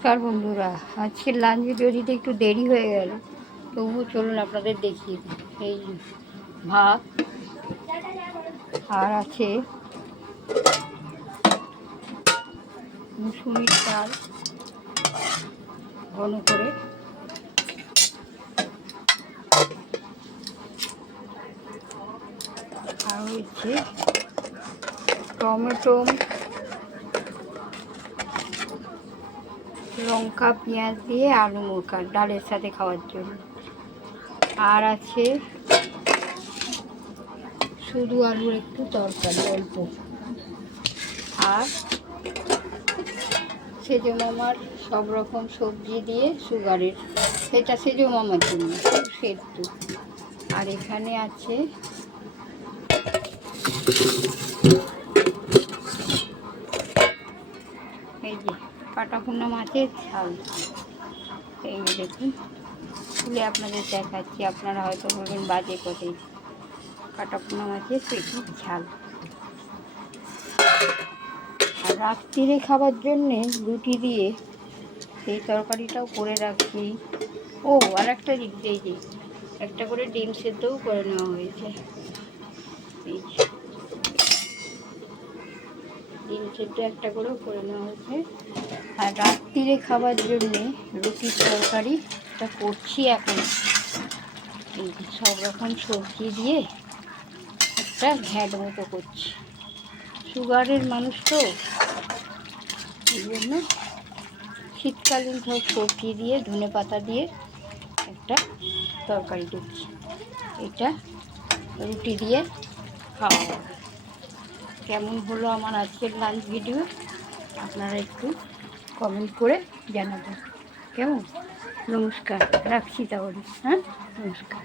নমস্কার বন্ধুরা, আজকের লাঞ্চ ভিডিও দিতে একটু দেরি হয়ে গেল, তবুও চলুন আপনাদের দেখি। এই ভাত আর আছে মুসুরির ডাল ঘন করে, আর হচ্ছে টমেটো, লঙ্কা, পেঁয়াজ দিয়ে আলু মাখা ডালের সাথে খাওয়ার জন্য। আর আছে শুধু আলুর একটু তরকারি অল্প। আর সেজো মামার সব রকম সবজি দিয়ে সুগারের, সেটা সেজো মামার জন্য সেদ্ধ। আর এখানে আছে এই যে কাটাপোনা মাছের ঝাল। এই যে দেখুন, খুলে আপনাদের দেখাচ্ছি, আপনারা হয়তো বলবেন বাজে কথাই। কাটাপোনা মাছের পেটির ঝাল। আর রাত্রিরে খাবার জন্যে রুটি দিয়ে সেই তরকারিটাও করে রাখছি। ও আর একটা দিক, এই যে একটা করে ডিম সেদ্ধও করে নেওয়া হয়েছে। এই ডিম সেদ্ধ একটা করেও করে নেওয়া হয়েছে। আর রাত্রিরে খাবার জন্যে রুটির তরকারিটা করছি এখন। এই সব রকম সবজি দিয়ে একটা ঘ্যাট মতো করছি। সুগারের মানুষ তো, এই জন্য শীতকালীন সব সবজি দিয়ে ধনে পাতা দিয়ে একটা তরকারি করছি। এটা রুটি দিয়ে খাওয়া হবে। কেমন হলো আমার আজকের লাঞ্চ ভিডিও, আপনারা একটু কমেন্ট করে জানাবেন। কেমন? নমস্কার, রাখছি তাহলে। হ্যাঁ, নমস্কার।